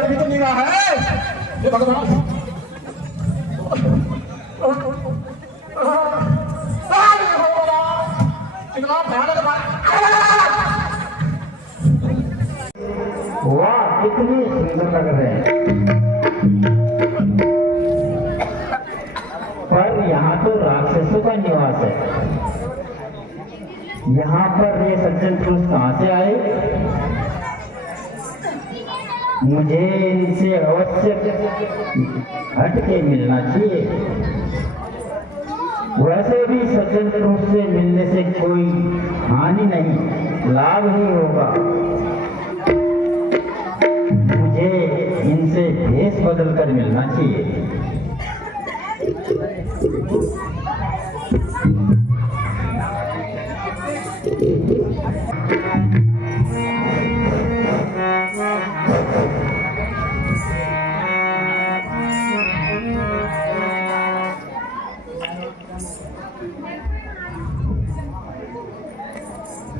भी तो नहीं रहा है ये भगवान। वाह कितनी सुंदर लग रहे हैं, पर यहाँ तो राक्षसों का निवास है। यहाँ पर ये सज्जन पुरुष कहाँ से आए? मुझे इनसे अवश्य हट के मिलना चाहिए। वैसे भी सज्जन पुरुष से मिलने से कोई हानि नहीं, लाभ ही होगा। मुझे इनसे भेष बदल कर मिलना चाहिए।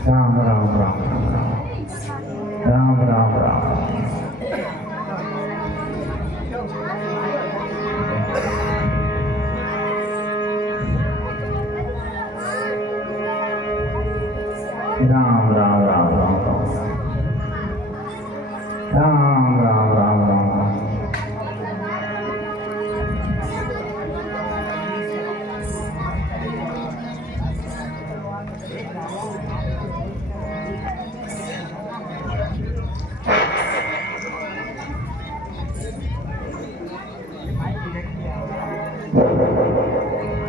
राम राम राम राम राम राम। राम राम राम राम राम राम राम राम।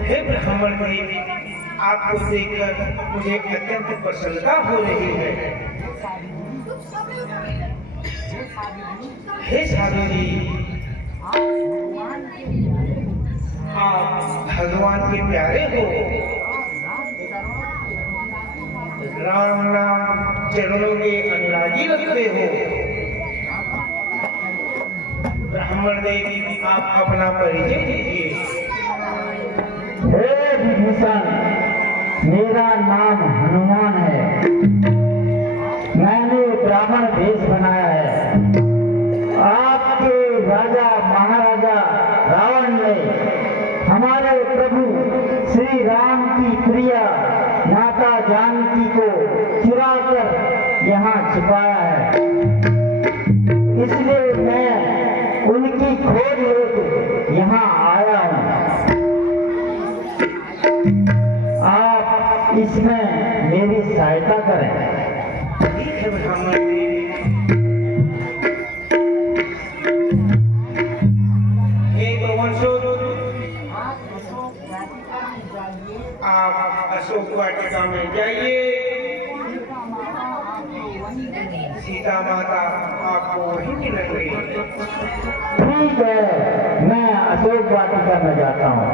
हे ब्राह्मण देवी, आपको देखकर मुझे अत्यंत प्रसन्नता हो रही है। हे साधु जी, आप भगवान के प्यारे हो। राम नाम चरणों के अनुरागी लगते हो। ब्राह्मण देवी, आप अपना परिचय दीजिए। हे विभीषण, मेरा नाम हनुमान है। मैंने ब्राह्मण वेश बनाया है। आपके राजा महाराजा रावण ने हमारे प्रभु श्री राम की प्रिया माता जानकी को चुरा कर यहाँ छिपाया है। इसलिए मैं उनकी खोज लेकर यहाँ आया हूँ। आप इसमें मेरी सहायता करें। ठीक है ब्राह्मण देवी। हे पवनसुत, आप अशोक वाटिका में जाइए। सीता माता आपको वहीं मिलेंगी। ठीक है, मैं अशोक वाटिका में जाता हूँ।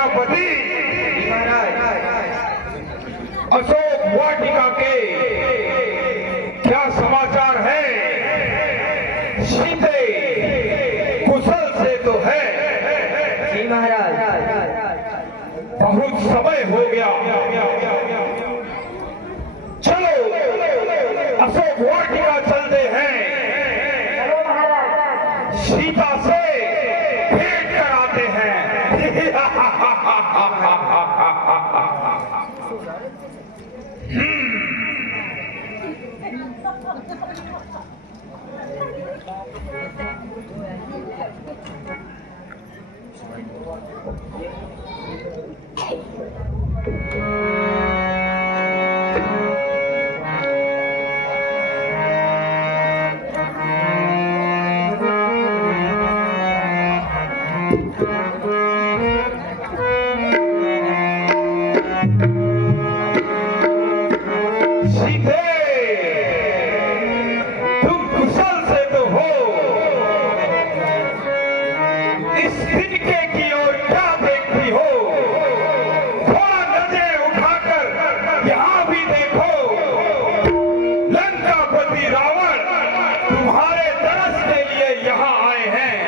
सेनापति महाराज अशोक वाटिका के क्या समाचार है? सीते कुशल से तो है? जी महाराज। बहुत समय हो गया, चलो अशोक वाटिका चलते हैं, सीता से भेंट कराते हैं। सीते, तुम कुशल से तो हो? इस तिनके की ओर क्या देखती हो? थोड़ा नजर उठाकर यहाँ भी देखो। लंकापति रावण तुम्हारे दरस के लिए यहाँ आए हैं।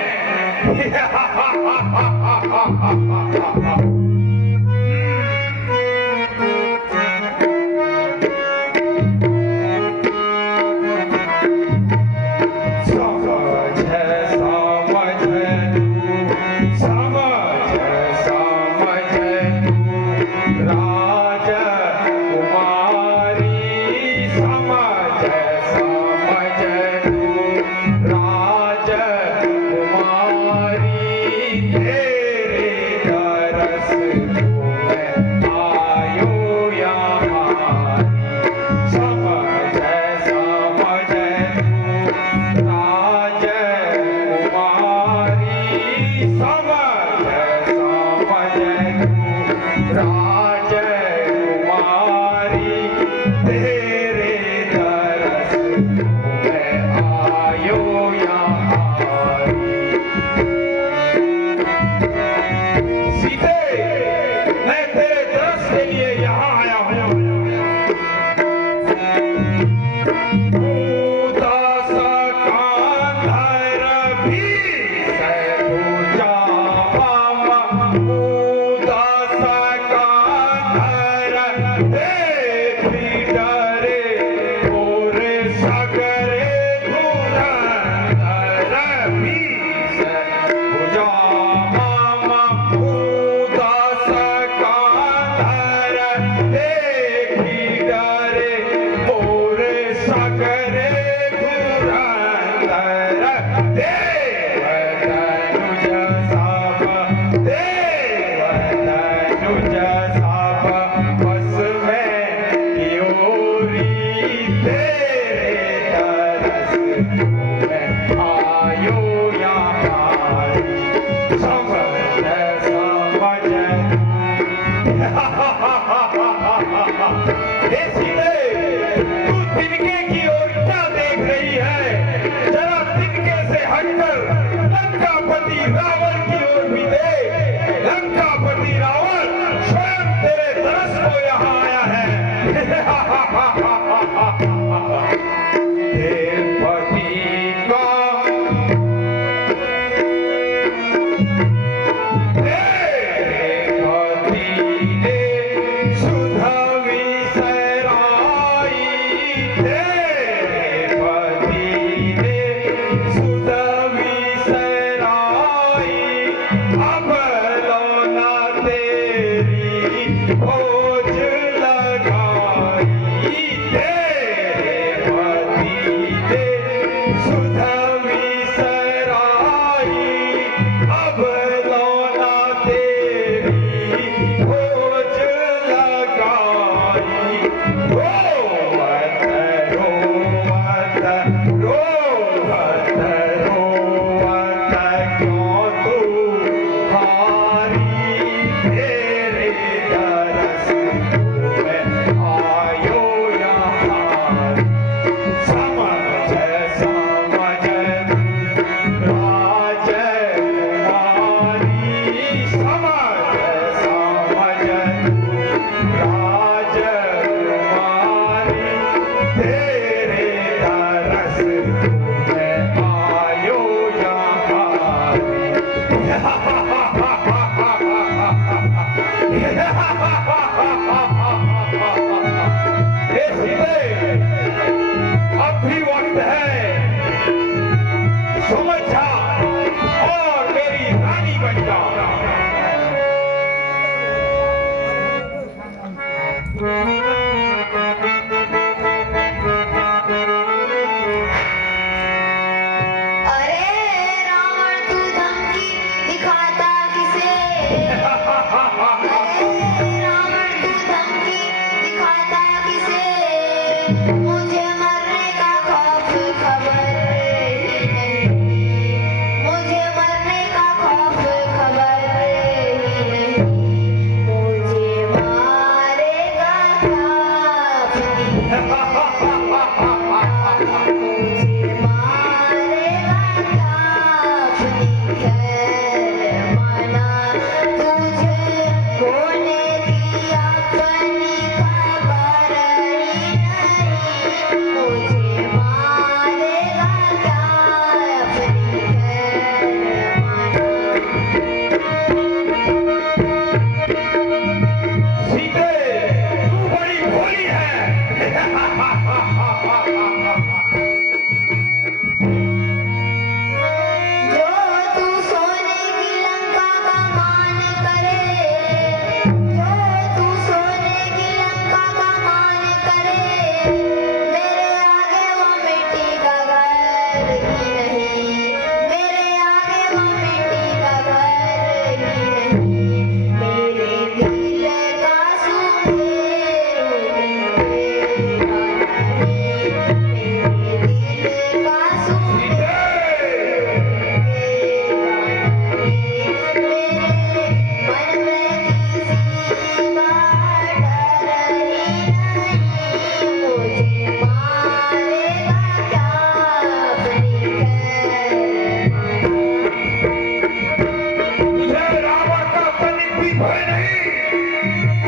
हे सीते, अब भी वक्त है, समझ जा और मेरी रानी बन जा। मुझे मरने का खौफ खबर ही नहीं, मुझे मरने का खौफ खबर ही नहीं, मुझे मारेगा क्या अपनी मुझे मारेगा क्या अपनी खैर माना, तुझे होने की अपनी खबर ही नहीं, मुझे मारेगा क्या अपनी खैर माना। सीते, तू बड़ी भोली है। जो तू सोने की लंका का मान करे, जो तू सोने की लंका का मान करे, मेरे आगे वो मिट्टी का घर ही नहीं, मेरे आगे वो मिट्टी का घर ही नहीं, मेरे दिल का सुंदर रूपेगा नहीं, मेरे दिल का सुंदर तुझे रावण का तनिक भी भय नहीं।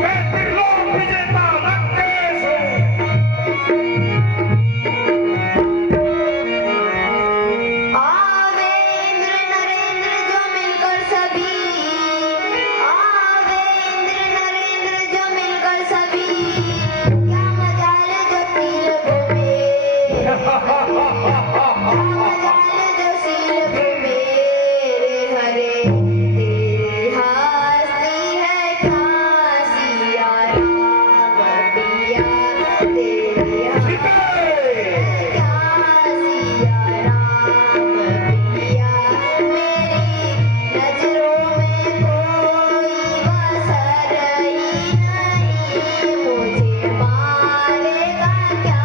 मैं त्रिलोक विजेता लंकेश हूँ। आवे इंद्र नरेंद्र जो मिलकर सभी, आवे इंद्र नरेंद्र जो मिलकर सभी, क्या मजाल जो सील घूमे, क्या मजाल जो सील घूमे हरे, तेरी हस्ती है क्या सिया राम पिया, तेरी हस्ती है क्या सिया राम पिया, मेरी नजरों में कोई बसर ही नहीं, मुझे मारेगा क्या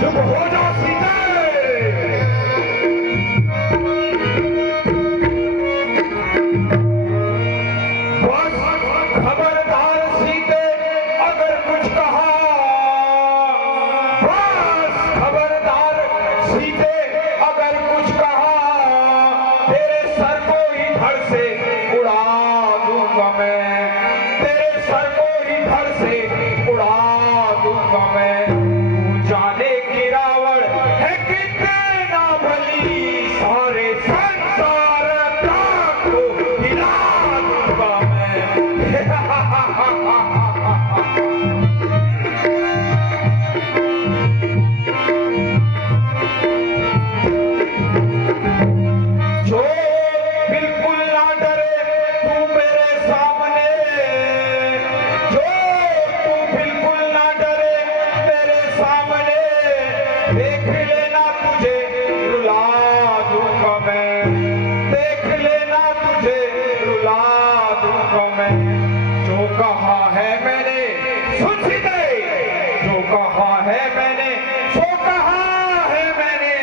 चुप हो जा सीते। बस खबरदार सीते, अगर कुछ कहा, बस खबरदार सीते, अगर कुछ कहा, तेरे सर को ही धड़ से उड़ा दूंगा मैं, तेरे सर को ही धड़ से उड़ा दूंगा मैं। तू जाने की रावण है कितना बली, सारे संसार प्राण को हिला दूंगा मैं। जो बिल्कुल ना डरे तू मेरे सामने, जो तू बिल्कुल ना डरे मेरे सामने, देख लेना तुझे रुला दूंगा मैं, देख लेना तुझे रुला दूंगा मैं। जो कहा है मैंने सुन सीते, जो कहा है मैंने, जो कहा है मैंने,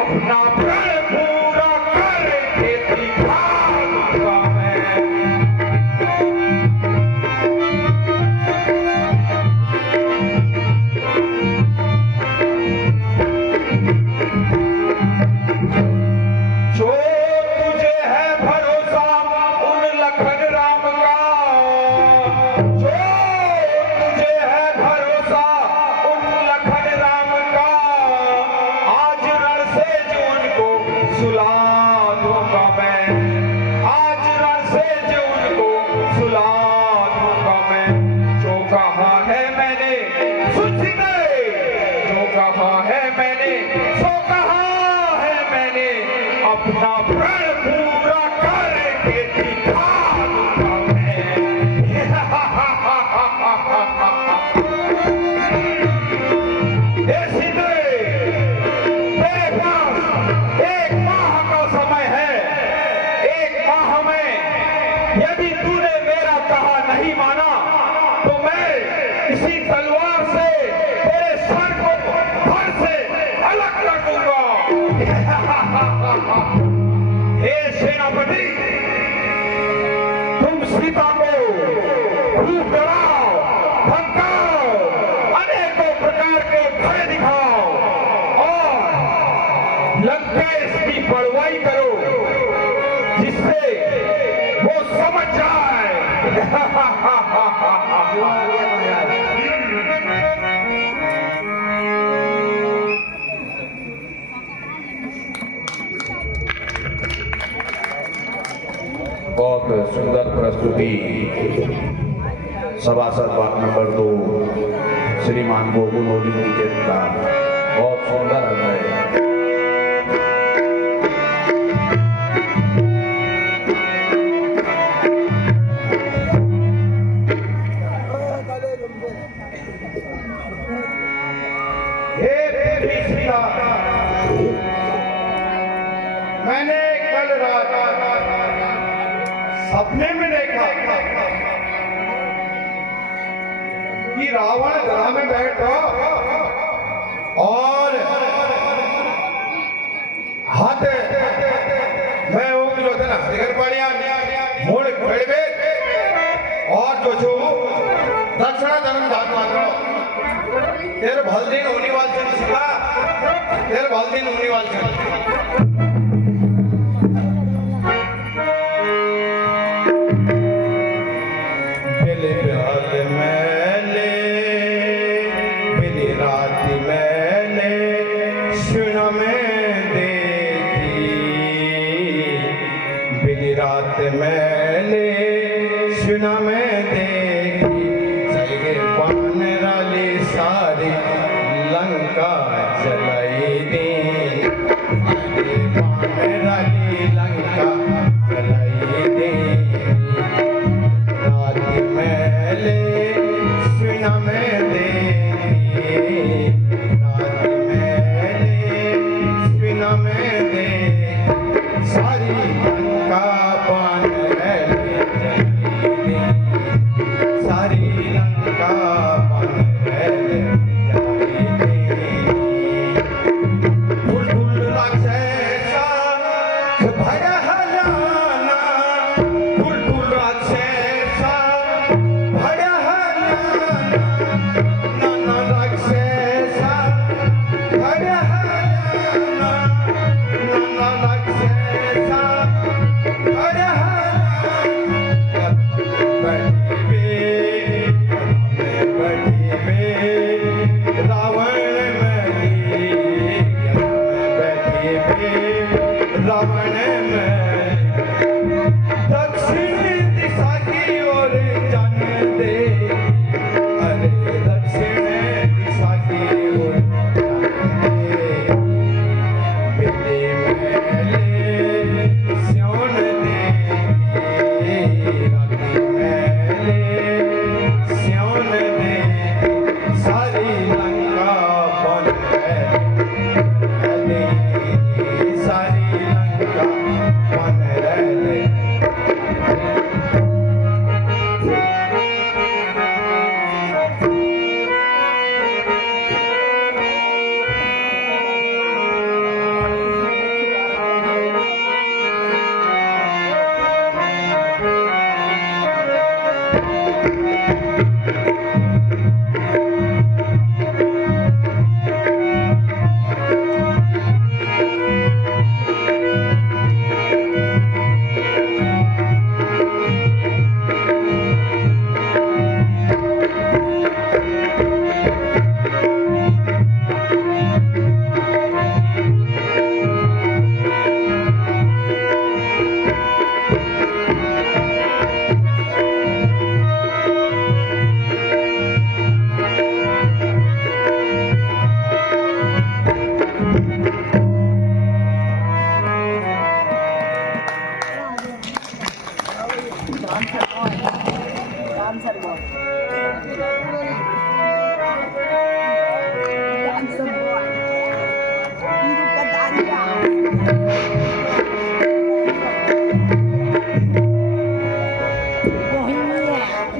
अपना प्रण पूरा करके दिखा दूंगा मैं। जो तुझे है भरोसा उन लखन राम का, जो तुझे है भरोसा उन लखन राम का, आज रण से जो उनको सुला दूंगा मैं, आज रण से जो उनको सुला दूंगा इसी तलवार से तेरे सर को धड़ से अलग कर दूंगा। हे सेनापति, तुम सीता को खूब डराओ, धमकाओ, अनेकों प्रकार के भय दिखाओ और लंकेश की पढ़वाई करो, जिससे वो समझ जाए। बहुत सुंदर प्रस्तुति सभासद नंबर 2 श्रीमान गोकुल होली जी का बहुत सुंदर है। मैंने कल रात सपने में देखा कि रावण गधा में बैठा और हाथ मैं हूँ जो थे ना दिगर पड़िया मोड़ खेड़बे और जो छू दक्षिणा धर्म धात मात्रो तेरे भल दिन होने वाल से सिखा तेरे भल दिन होने वाल से मैंने सुना में देखी जगे पान राली सारी लंका जलाई दी पान राली लंका जलाई दी रात मैंने सुना में देखी रात मैंने सुना में देखी सारी लंका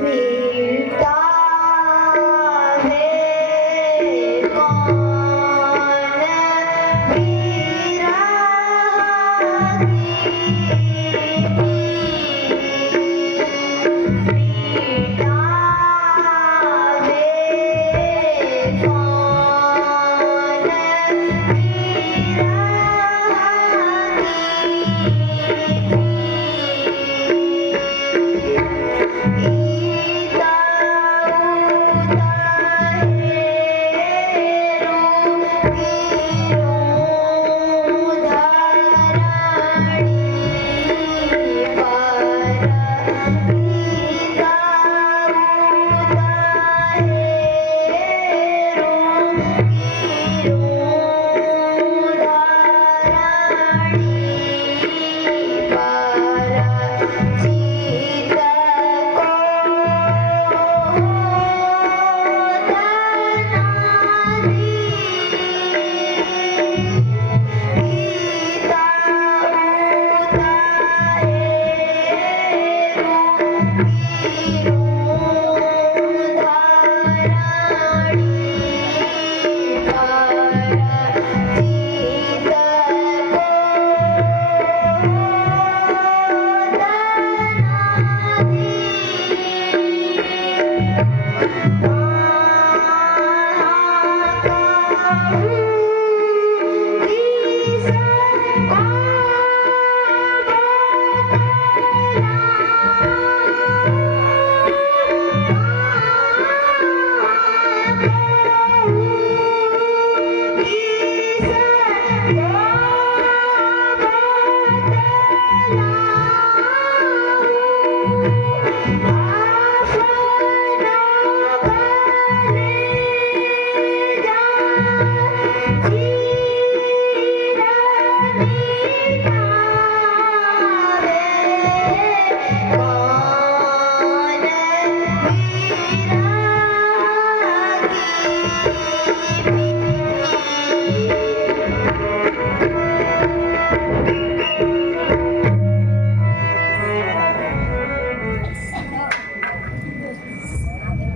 बेटा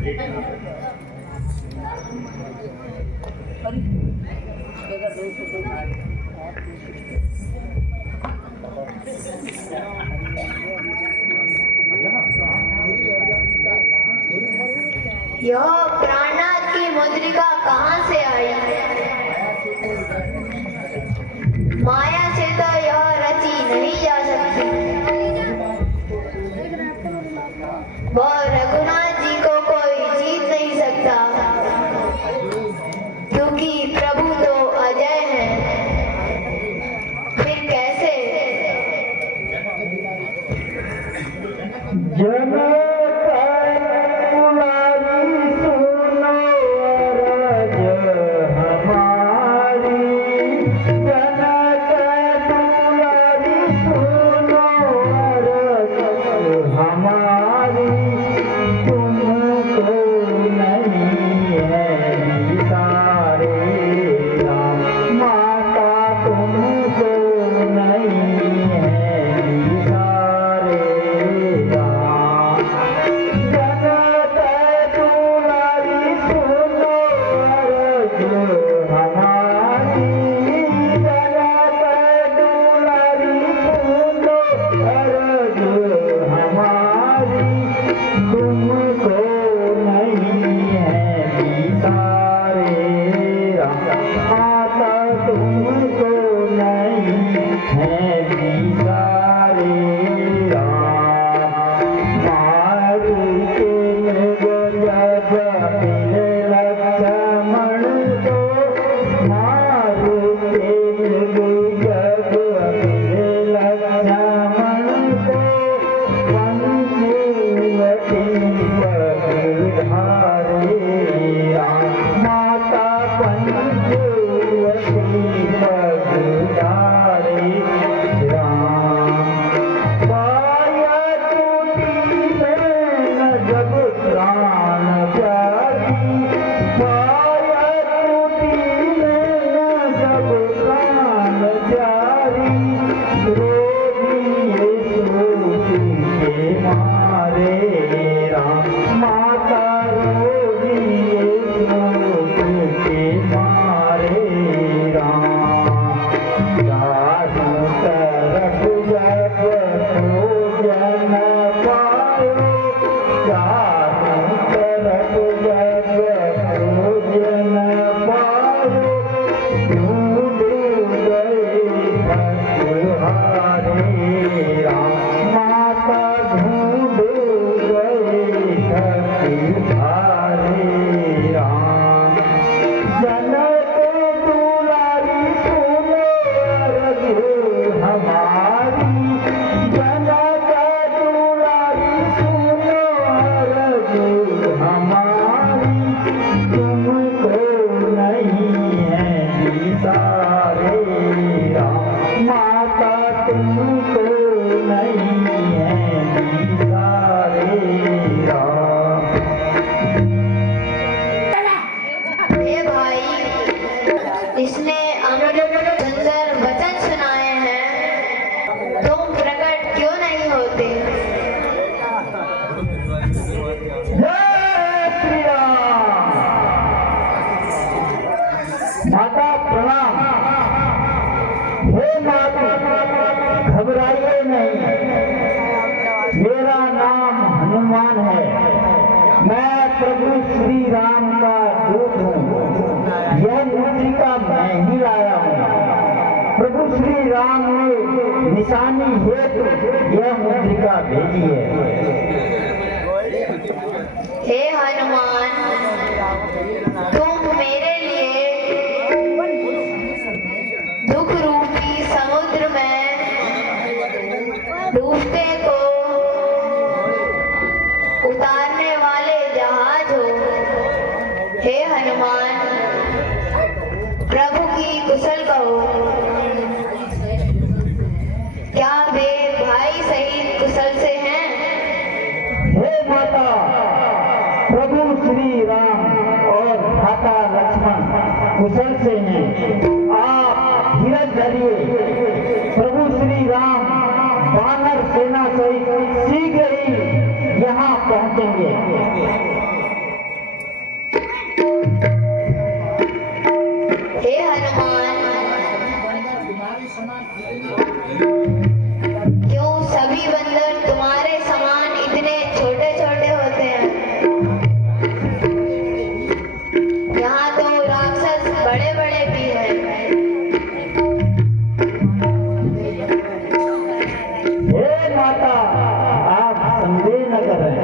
यह प्राणनाथ की मुद्रिका कहाँ से आई? माया से तो यह रची नहीं जा सकती। वह रघुनाथ जी को कोई जीत नहीं सकता, क्योंकि प्रभु तो अजय हैं। फिर कैसे? इसने अमृत सुंदर वचन सुनाए हैं, तुम प्रकट क्यों नहीं होते? जय श्री राम। माता प्रणाम। हे माता, घबराइए नहीं, मेरा नाम हनुमान है। मैं प्रभु श्री राम का दूत हूँ। यह मुद्रिका मैं ही लाया हूँ। प्रभु श्री राम ने निशानी हेतु यह मुद्रिका भेजी है। हे हनुमान, तुम मेरे लिए दुख रूपी समुद्र में डूबते को उतारने वाले जहाज हो। हे हनुमान, प्रभु की कुशल कहो। क्या वे भाई सहित कुशल से हैं? हे माता, प्रभु श्री राम और भ्राता लक्ष्मण कुशल से हैं। आप धीरज धरिए। प्रभु श्री राम वानर सेना सहित शीघ्र ही यहाँ पहुँचेंगे। हनुमान, क्यों सभी बंदर तुम्हारे समान इतने छोटे छोटे होते हैं? यहाँ तो राक्षस बड़े बड़े भी हैं। हे माता, आप संदेह न करें।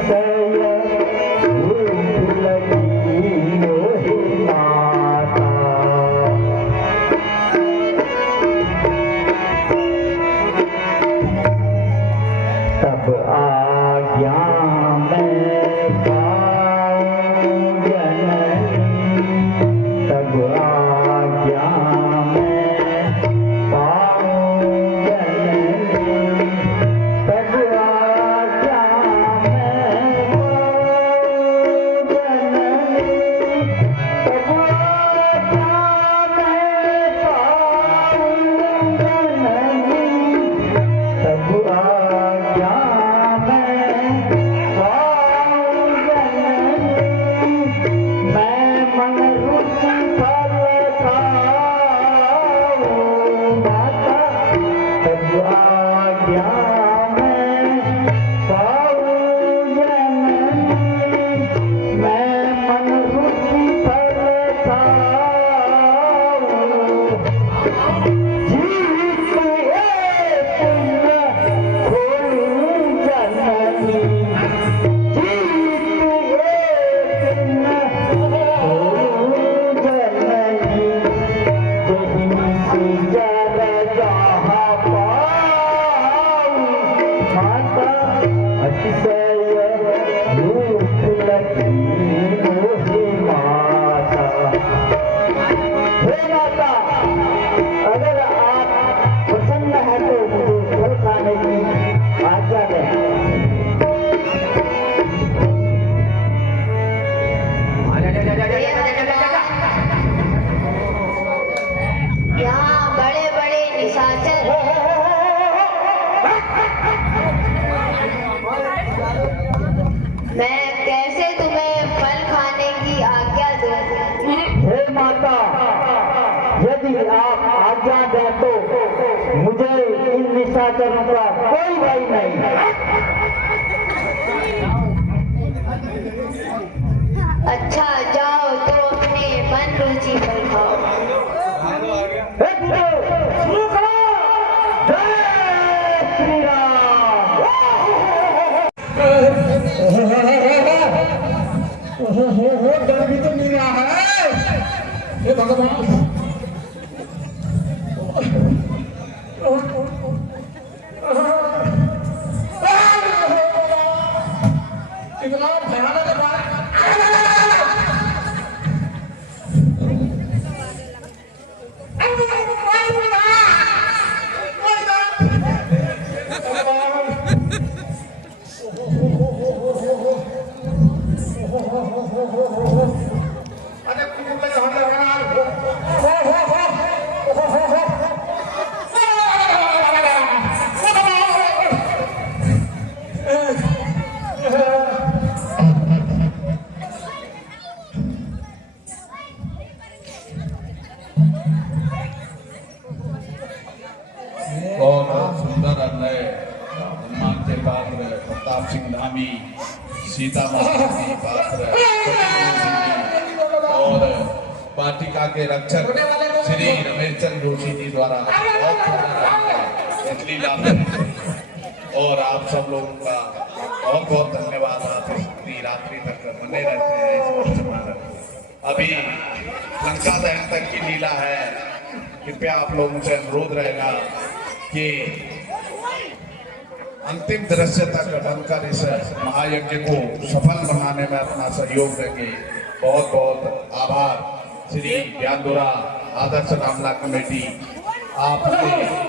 say माता अतिशय रूप लगी मोहे माता। हे माता, अगर आप प्रसन्न है तो मुझे फल खाने की आज्ञा दें। यहाँ बड़े बड़े निशाचर मैं कैसे तुम्हें फल खाने की आज्ञा दूं? हे माता, यदि आप आज्ञा दें तो मुझे इन निशाचरों का कोई भय नहीं। अच्छा, जाओ तो अपने मन रुचि फल खाओ। हे गुरु, शुरू करो। जय श्री राम। हो डर भी तो नहीं रहा है। हे भगवान, कितना भयानक प्रताप सिंह धामी, सीता माता की पात्र और वाटिका के रक्षक श्री रमेश चंद्र जोशी जी द्वारा लीला और आप सब लोगों का बहुत बहुत धन्यवाद। आप इतनी रात्रि तक बने रहते हैं इस वर्ष में। अभी लंका दहन तक की लीला है। कृपया आप लोगों से अनुरोध रहेगा कि अंतिम दृश्य तक बनकर इस महायज्ञ को सफल बनाने में अपना सहयोग देंगे। बहुत बहुत आभार। श्री ज्ञानदुरा आदर्श रामला कमेटी आपके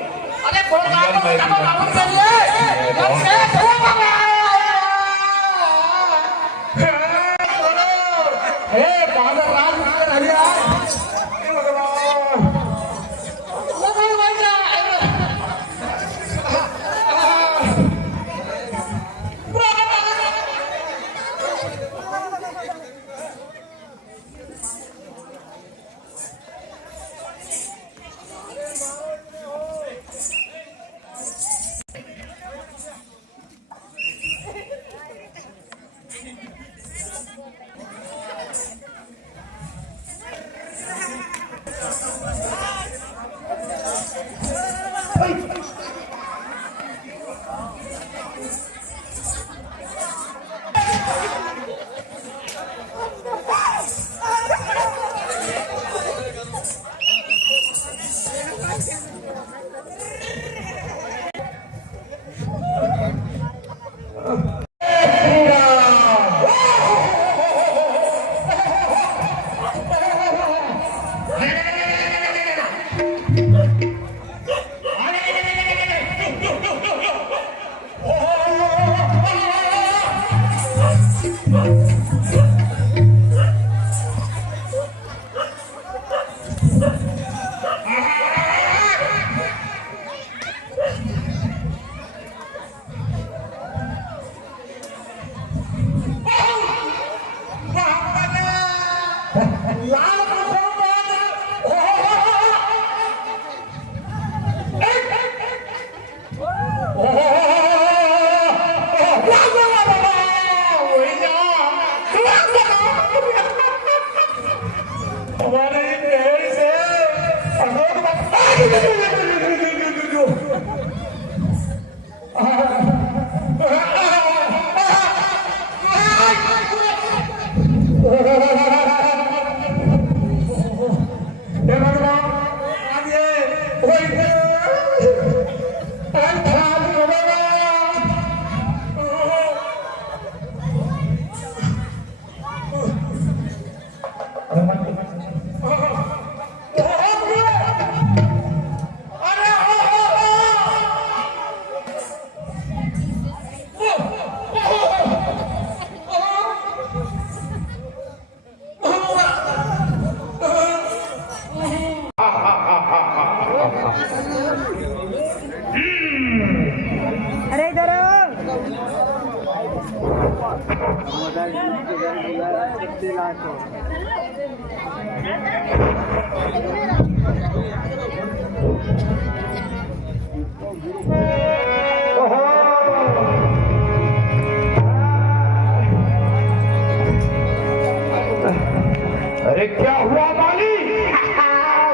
अरे क्या हुआ माली?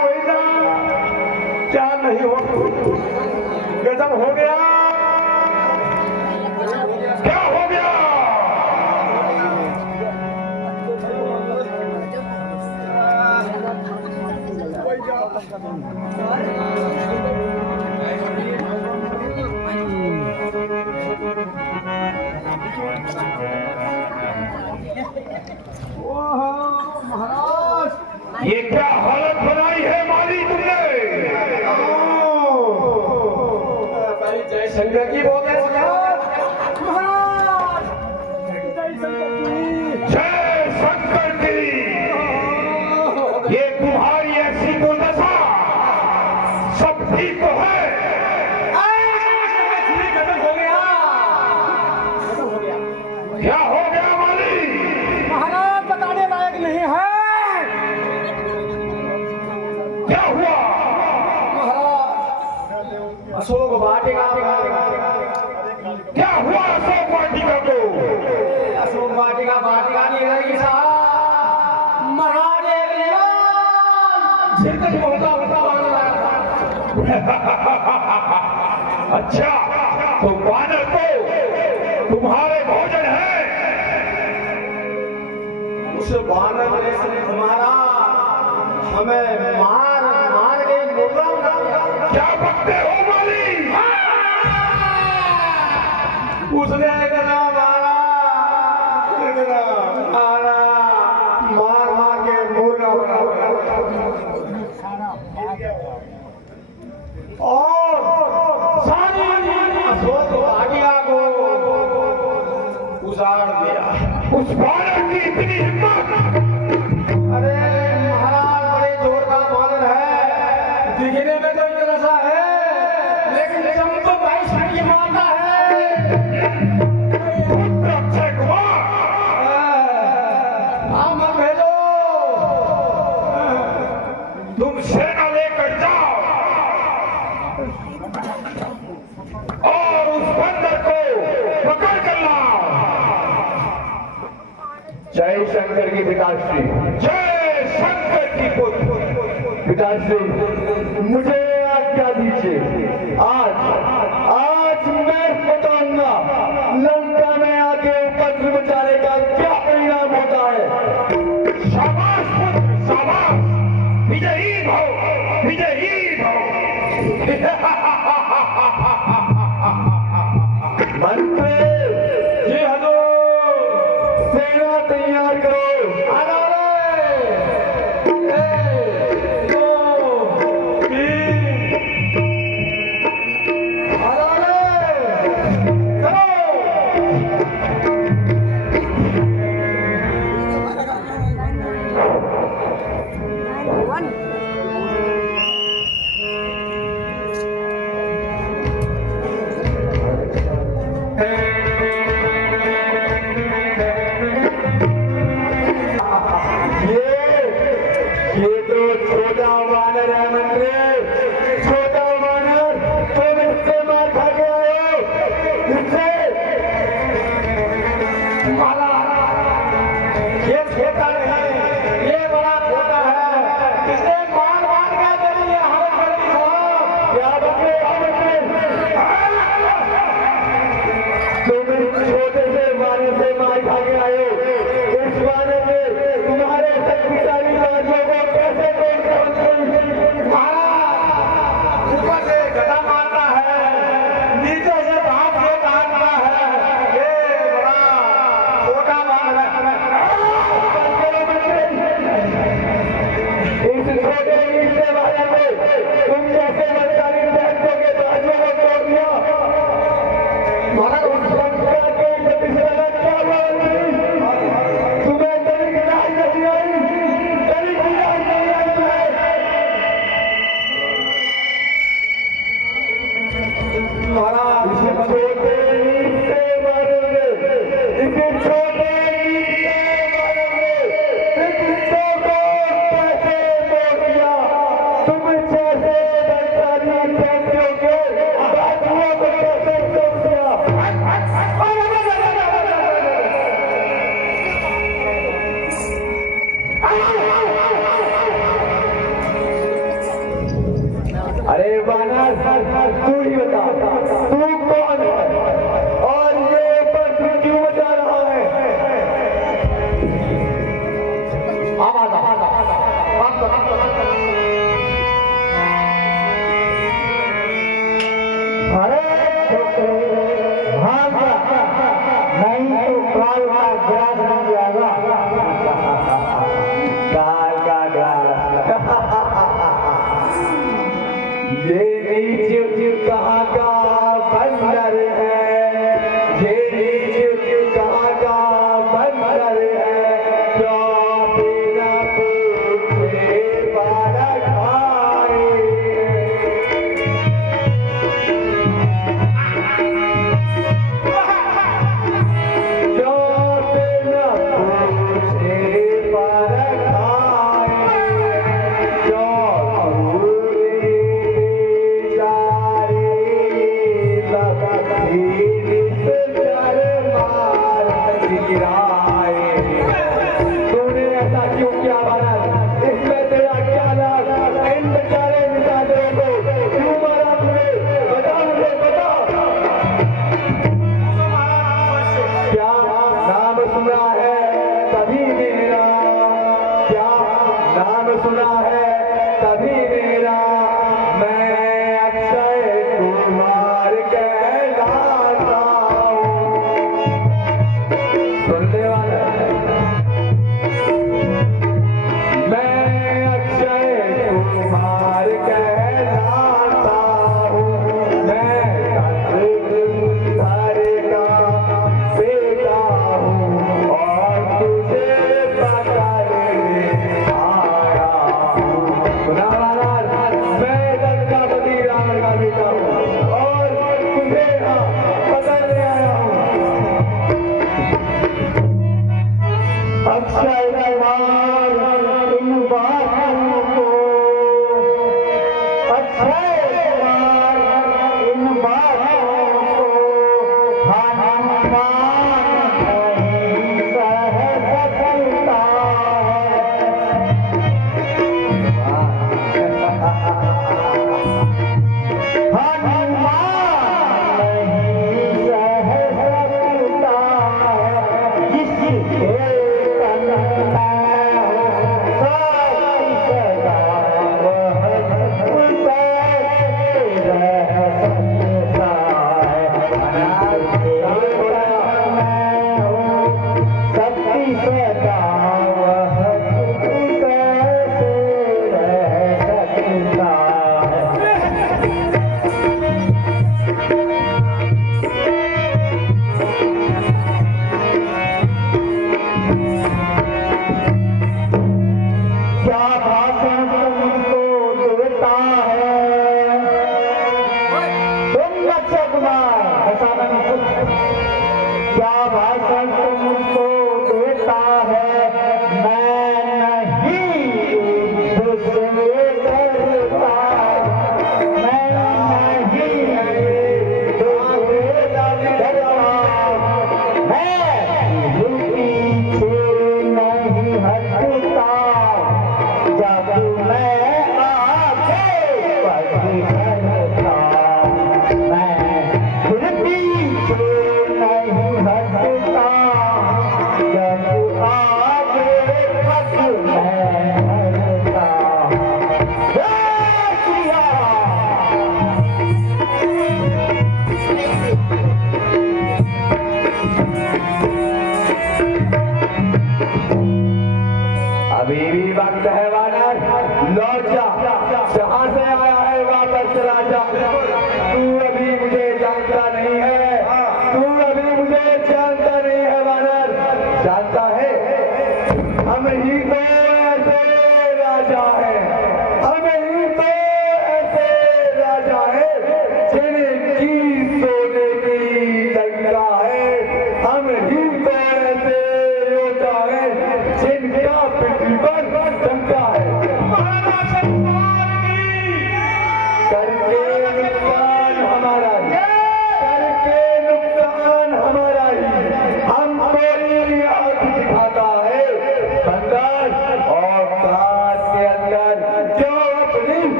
वही ना, क्या नहीं हो, गजब हो गया। क्या हो गया? ये क्या हालत बनाई है माली तुमने? जय शंकर की बोल जय शंकर की। ये तुम्हारी ऐसी दुर्दशा सब ठीक तो है? क्या हो गया माली? महाराज बताने लायक नहीं है। क्या हुआ? अशोक वाटिका। क्या हुआ अशोक वाटिका को? अशोक वाटिका नहीं रहेगी साहब। महाराज एक लाल होता बांध रहा था। अच्छा, तो वानर को तुम्हारे भोजन है? उस वानर ने हमारा हमें मार के मुर्गा। क्या बकते हो माली? उसने कहा मार के मुर्गा बना और सारी अशोक वाटिका को उजाड़ दिया। उस वानर की इतनी हिम्मत? अरे महाराज बड़े जोरदार वानर है, दिखने में तो इतना सा है लेकिन चंपू 22 की मारता है। पुत्र अक्षय कुमार, आप मत भेजो। तुम सेना लेकर जाओ और उस बंदर को पकड़ कर लाओ। जय शंकर की पिताश्री। जय शंकर की पुत्र। पिताश्री, मुझे आज्ञा दीजिए। आज मैं बताऊंगा लंका में आके उपद्र मचाने का क्या परिणाम होता है। शाबाश पुत्र, शाबाश। विजयी भव, विजयी भव। मंत्री जी हजूर, सेना तैयार करो। आ जाओ रे। 1 2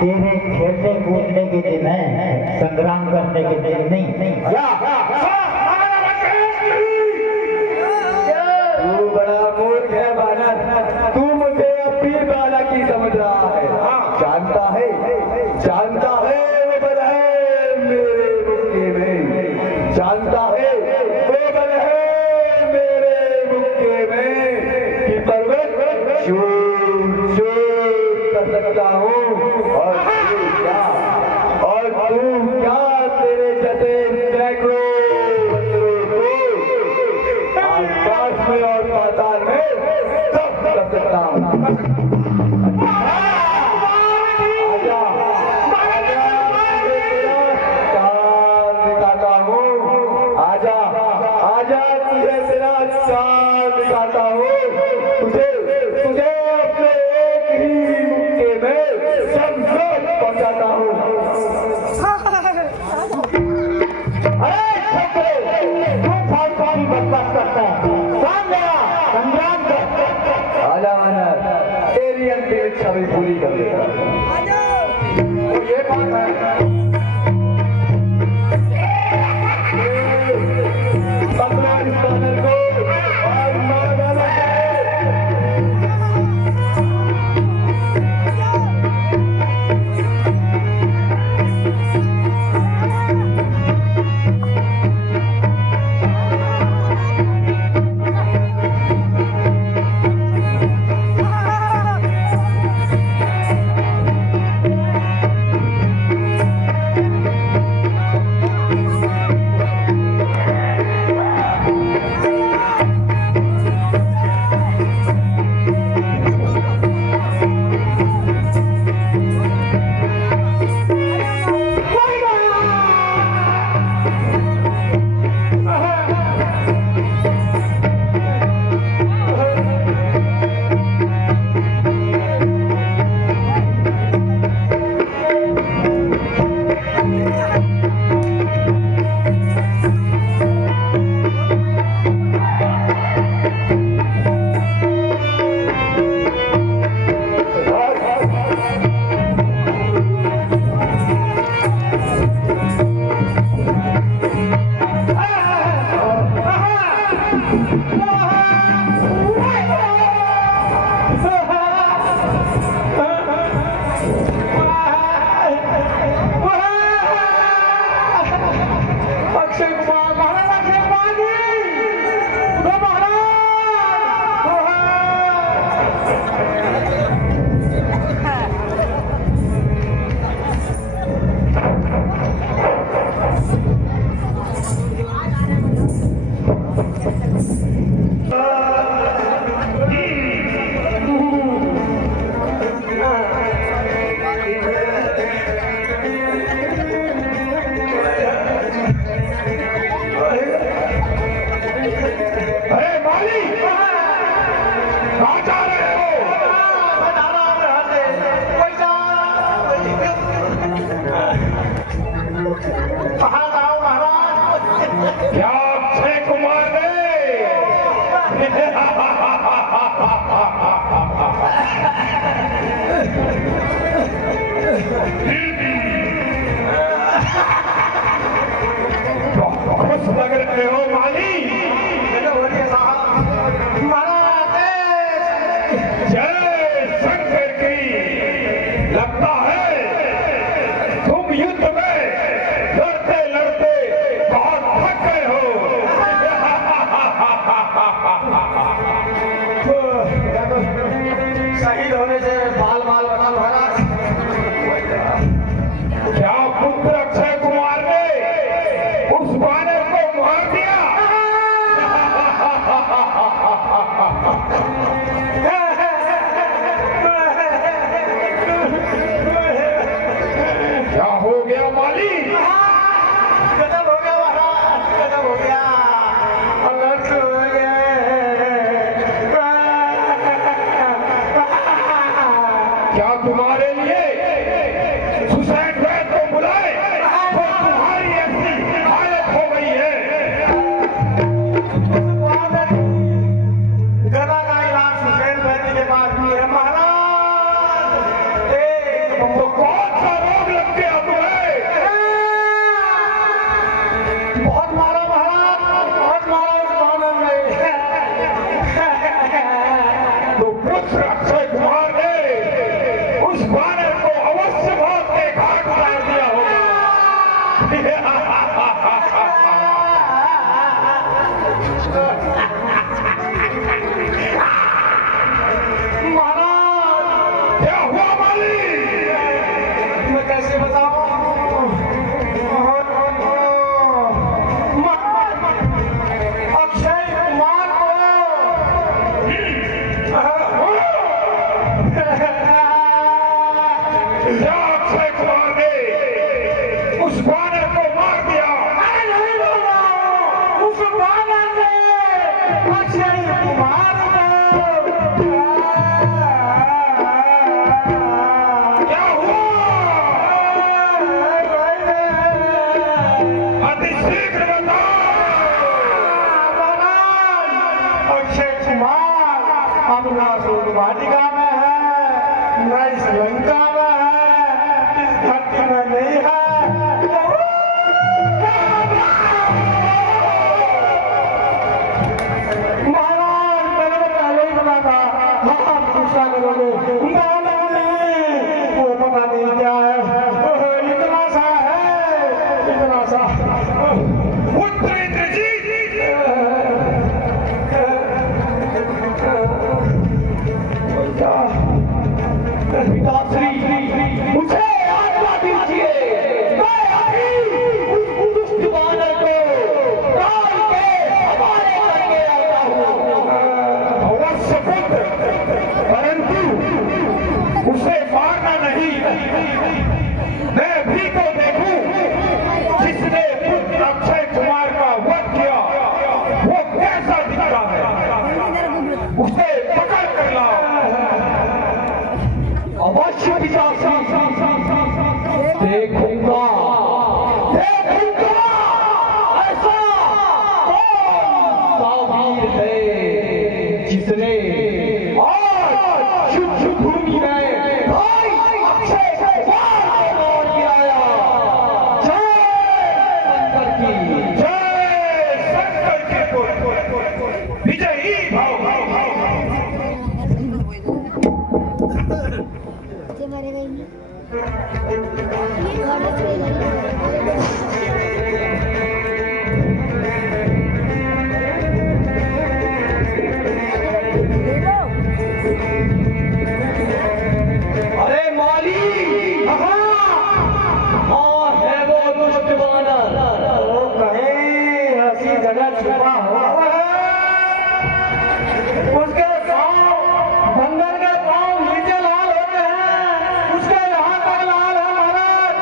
तेरे खेलने कूदने के दिन है, संग्राम करने के दिन नहीं। तू बड़ा मूर्ख है बानर, तू मुझे अपनी बालकी समझ रहा है। जानता है वो बल है मेरे मुक्के में, जानता है वो बल है मेरे मुक्के में कि पर्वत चूर कर सकता हूँ और तू क्या तेरे जैसे सैकड़ों बंदरों को आकाश में और पाताल में सब कर सकता हूँ। आजा तुझे तेरा चांद दिखाता हूँ, तुझे अपने एक ही मुक्के में शमशान पहुंचाता हूँ। आजा वानर, तेरी अंतिम इच्छा भी पूरी कर देता। तो ये बात है हाल माल बता महाराज। क्या पुत्र अक्षय कुमार ने उस बानर को मार दिया? क्या हो गया माली? गजब हो गया महाराज, गजब हो गया, अलर्ट हो गया। क्या तुम्हारे लिए सुसैन वैद को बुलाए? तो तुम्हारी ऐसी हालत हो गई है। गदा का इलाज सुसैन वैद्य के पास भी है महाराज। तो कौन सा रोग लग गया तुम्हें? बहुत मारा महाराज, बहुत मारा उस बानर ने। तो पुत्र अक्षय कुमार ने उस बानर को अवश्य मौत के घाट उतार दिया होगा। महाराज क्या हुआ माली? मैं कैसे बताऊं? अक्षय कुमार को क्या अक्षय कुमार ने उस बानर को मार दिया? अरे नहीं बोल रहा हूं, उस बानर ने अक्षय कुमार क्या हुआ? अति शीघ्र बताओ। अक्षय कुमार अपना सुख वाटिका में है, न इस लंका में है, इस धरती में नहीं है। महाराज मैंने तो पहले ही बोला था, आप गुस्सा करोगे। वो पता नहीं क्या है, इतना सा है, इतना सा। पुत्र इंद्रजीत, पिताश्री मुझे आज्ञा दीजिए, मैं अभी उस दुष्ट बानर को काल के हवाले करके आता हूँ। अवश्य पुत्र, परंतु उसे मारना नहीं। मैं भी तो देखूं जिसने पुत्र अक्षय कुमार का वध किया वो कैसा दिखता है। उसे पकड़ कर लाओ। अवश्य पिताश्री देखूंगा, देखूंगा ऐसा कौन सा वीर है जिसने आज युद्ध भूमि में भाई अक्षय कुमार को मार गिराया। जय शंकर की जय शंकर के पुत्र विजयी भाव। अरे माली, हाँ है वो दुष्ट बानर, वो कहीं ऐसी जगह छुपा हुआ है। उसके पाँव, बंदर के पाँव नीचे लाल हो गए हैं, उसके यहाँ तक लाल है महाराज।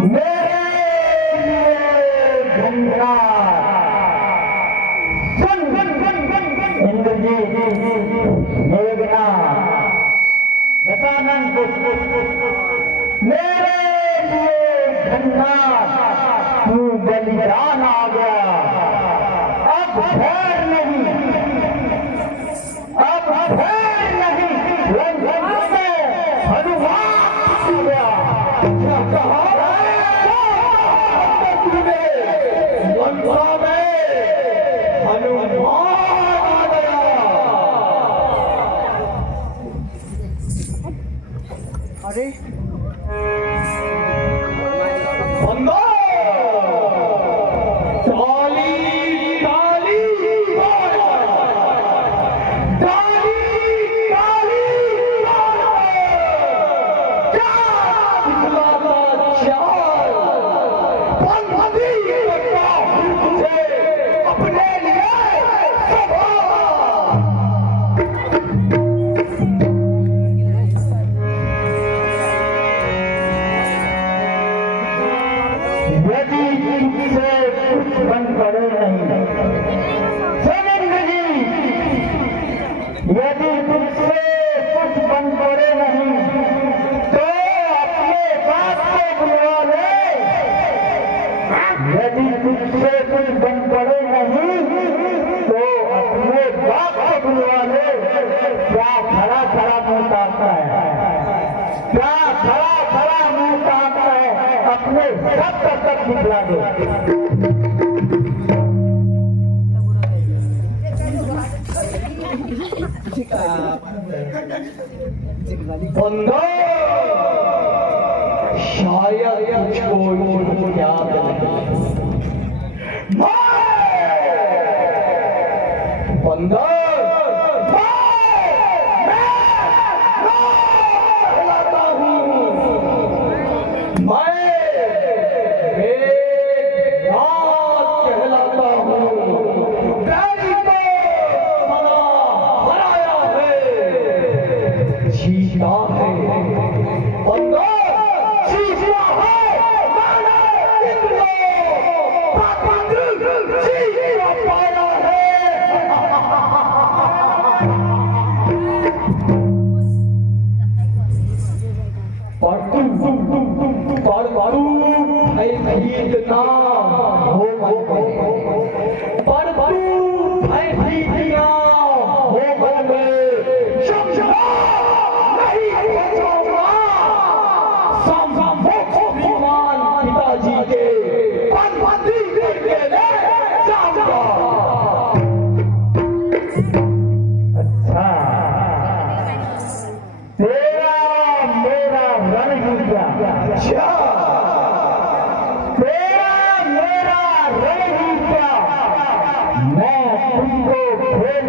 मेरे गंगा सुन इंद्र जी मेघना गजानन मेरे लिए गंगा तू बलिदान आ गया। अब खैर नहीं, अब खैर नहीं, हनुमान आ गया। क्या कहा तूने? लंका में हनुमान आ गया। अरे यदि तुझसे कुछ बन पड़े नहीं, सुनेंगे जी, यदि तुझसे कुछ बन पड़े नहीं तो अपने बाप को बुलवा ले। यदि तुझसे कुछ बन पड़े नहीं तो अपने बाप को बुलवा ले। क्या खड़ा खड़ा मुंह ताकता है, क्या खड़ा खड़ा मुंह ताकता है, अपने सब का सब दिखला दो। बंदो शायद तुझको याद बंदो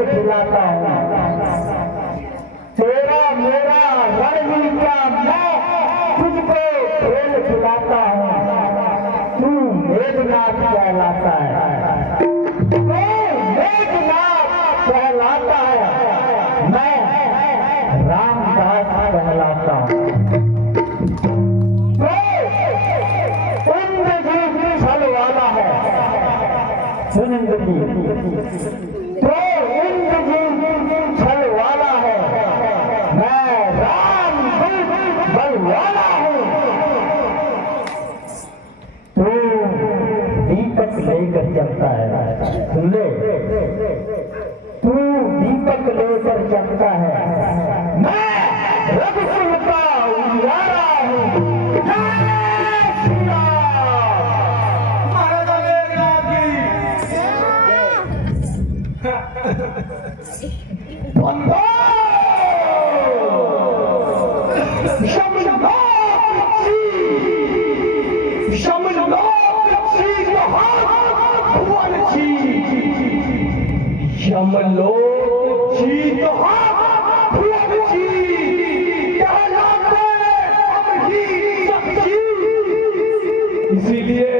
खिलाता हूँ। तेरा मेरा रणवीर का मैं तुझको खेल खिलाता हूँ। तू मेघनाथ कहलाता है, तू मेघनाथ कहलाता है, मैं रामदास कहलाता हूँ। इंद्रजीत छल वाला है, सुन इंद्रजीत, तो इंद्रजीत छल वाला है, मैं रामदूत बलवाला हूँ। तू दीपक लेकर चलता है, सुन ले, तू दीपक लेकर चलता है, मैं रघुकुल का उजियारा हूँ। इसीलिए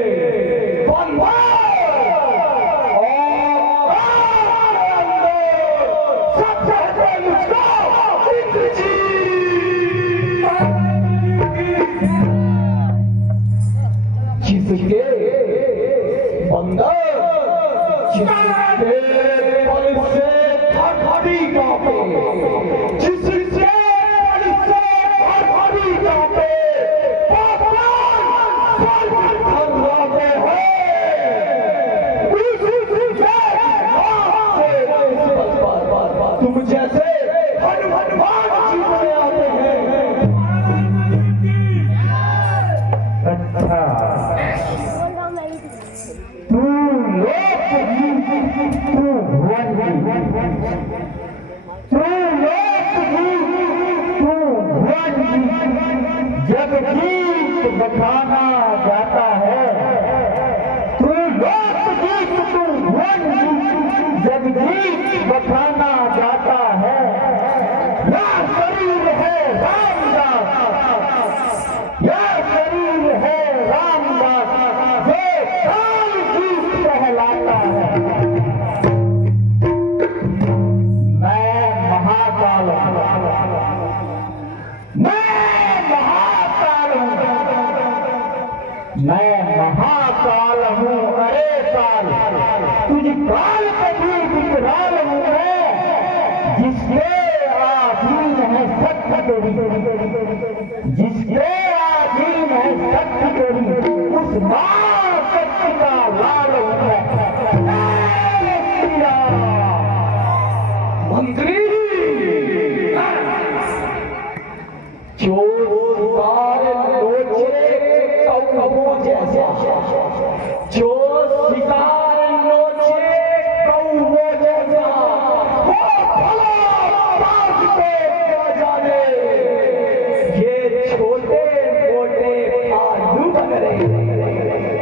जिसके बंदर जिसके बल से धरती कांपे, जिसके बल से धरती कांपे, थर्राते हैं तुम जैसे हनुमान जी बने आते हैं। अच्छा तू लोक तू भुवन तू लोक तू भुवन जगदीश बखाना जाता है। तू लोक तू भुवन जगदीश बखाना जाता है। या शरीर है रामदास, या शरीर है रामदास जो काल की कहलाता है। मैं महाकाल हूं, मैं महाकाल हूं, मैं महाकाल हूं। अरे काल तुझ काल के भी विकराल हूं मैं, जिसके आधीन है सत्य तेरी, जिसके आधीन है सत्य तेरी, उस मां सत्य का लाल हूं मैं। जय श्री राम। मंत्री जो शिकार नोचे कौवों जैसा, जो शिकार नोचे कौवों जैसा, वो भला बाज को क्या जाने, ये छोटे मोटे भालू बन रहे।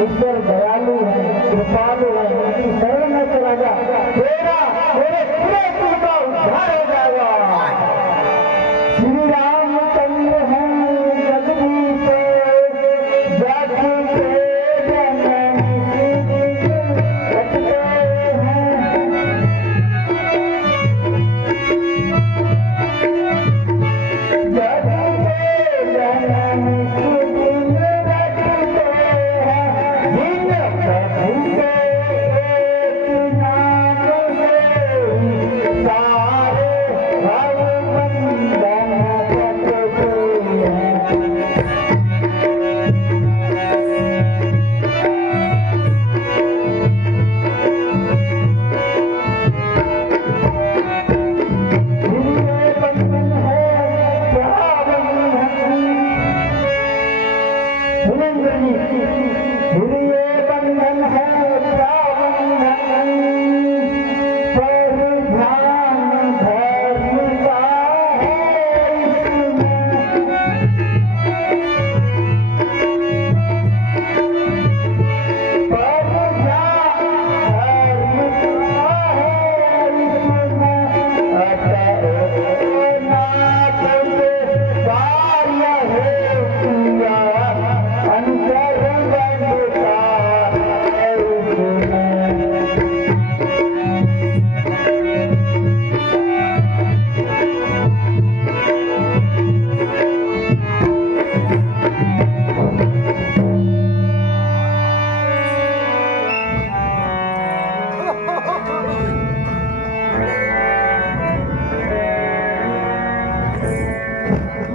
ईश्वर दयालु है, कृपालु है, उनकी शरण में चला जा, तेरा तेरे पूरे कुल का उद्धार हो जाएगा। श्री रामचंद्र हैं जगदीश जाति के जननी रचते हैं। जाति के जननी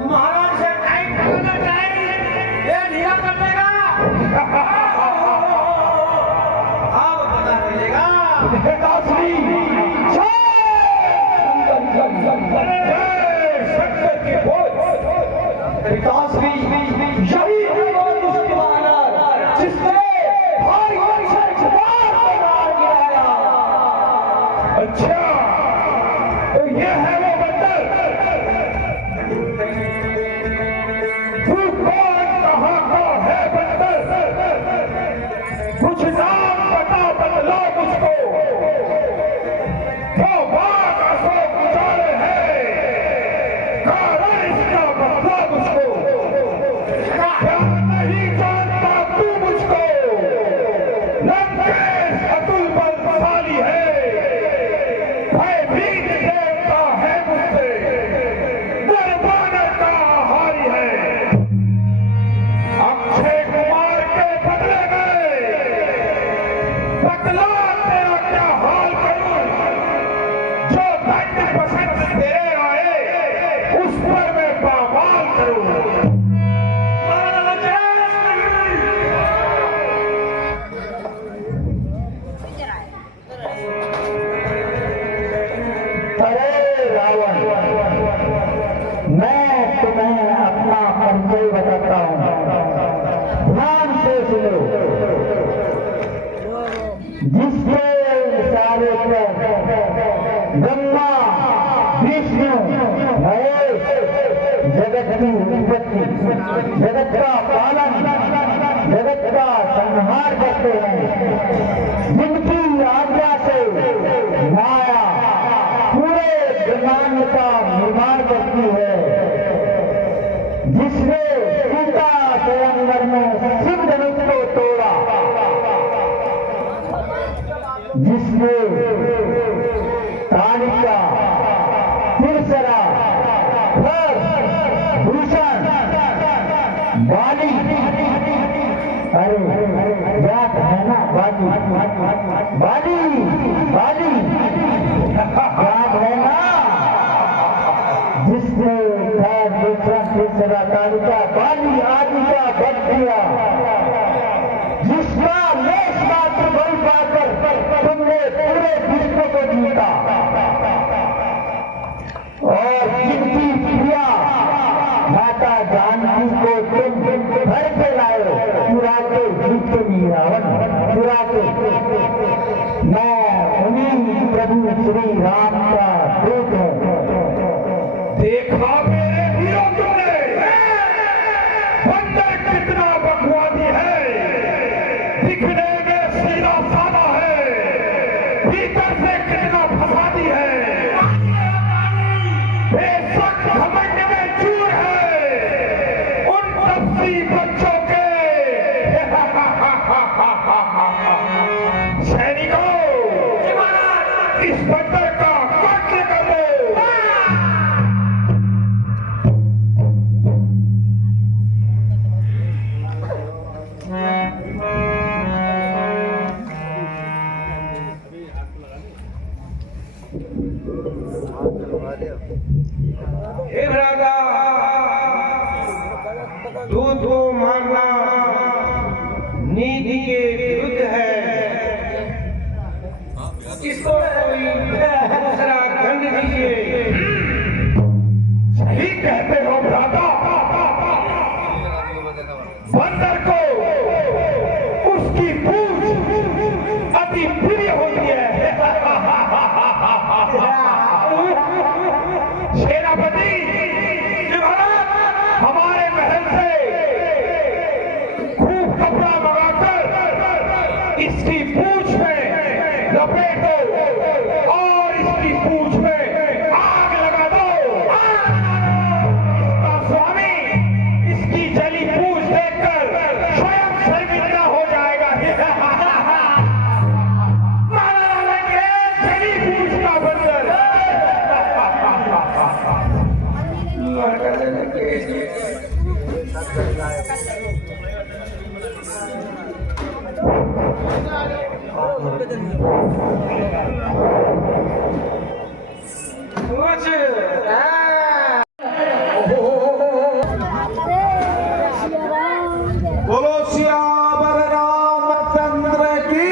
महाराज से टाइम करना चाहिए, ये ढीला कर देगा। अब पता चलेगा। यही है वो दुष्ट वानर जिसने भारी अक्षर जबान को मार गिराया। अच्छा, तो ये है वो बंदर। तू कौन, कहाँ का है बंदर? कुछ नाम पता बदलो मुझको। तो बात अशोक गुजारे है, कारण इसका बदला मुझको। क्या नहीं जानता तू मुझको? लंकेश अतुल बलशाली है, भयभीत देवता है मुझसे, दरबार का आहारी है। अक्षय कुमार के बदले में बदला तेरा क्या हाल करूं? जो दंड पसंद तेरे आए उस पर मैं पामाल करूं। अरे रावण, मैं तुम्हें अपना परिचय बताता हूँ, ध्यान से सुनो। जिसके इशारे पर ब्रह्मा, विष्णु, महेश जगत की उत्पत्ति, जगत का पालन, जगत का संहार करते हैं, जिनकी आज्ञा से माया पूरे ब्रह्मांड का निर्माण करती है, जिसने सीता स्वयंवर में सिंधनुष को तोड़ा, जिसने कालिका, तिरसरा, भूषण, बाली, अरे याद है ना बाली, बाली, बाली याद है ना? जिसने दूसरा तीसरा कालिका, बाली आदि का वध किया, जिसका लेश मात्र बल पाकर तुमने पूरे विश्व को जीता, और जिनकी प्रिया माता जानकी को तुम घर के लाए, चुरा के जीत के लिए रावण चुरा के। मैं उन्हीं प्रभु श्री राम का दूत हूँ। देखा मेरे वीरों तुमने, बंदर कितना बकवादी है। बंदर का कत्ल कर दो। हे भ्राता, दूध को मारना नीति के विरुद्ध है। इसको कोई दूसरा दंड दीजिए। सही कहते हो भ्राता। बंदर को उसकी पूंछ अति प्रिय होती है। सेनापति हमारे महल से खूब कपड़ा मंगाकर इसकी पूंछ में लपेटो और इसकी पूंछ में आग लगा दो। इसका स्वामी इसकी जली पूंछ देखकर स्वयं शर्मिंदा हो जाएगा। मारा लगे जली पूंछ का बंदर। बोलो सियावर रामचंद्र की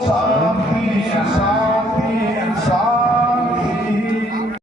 शांति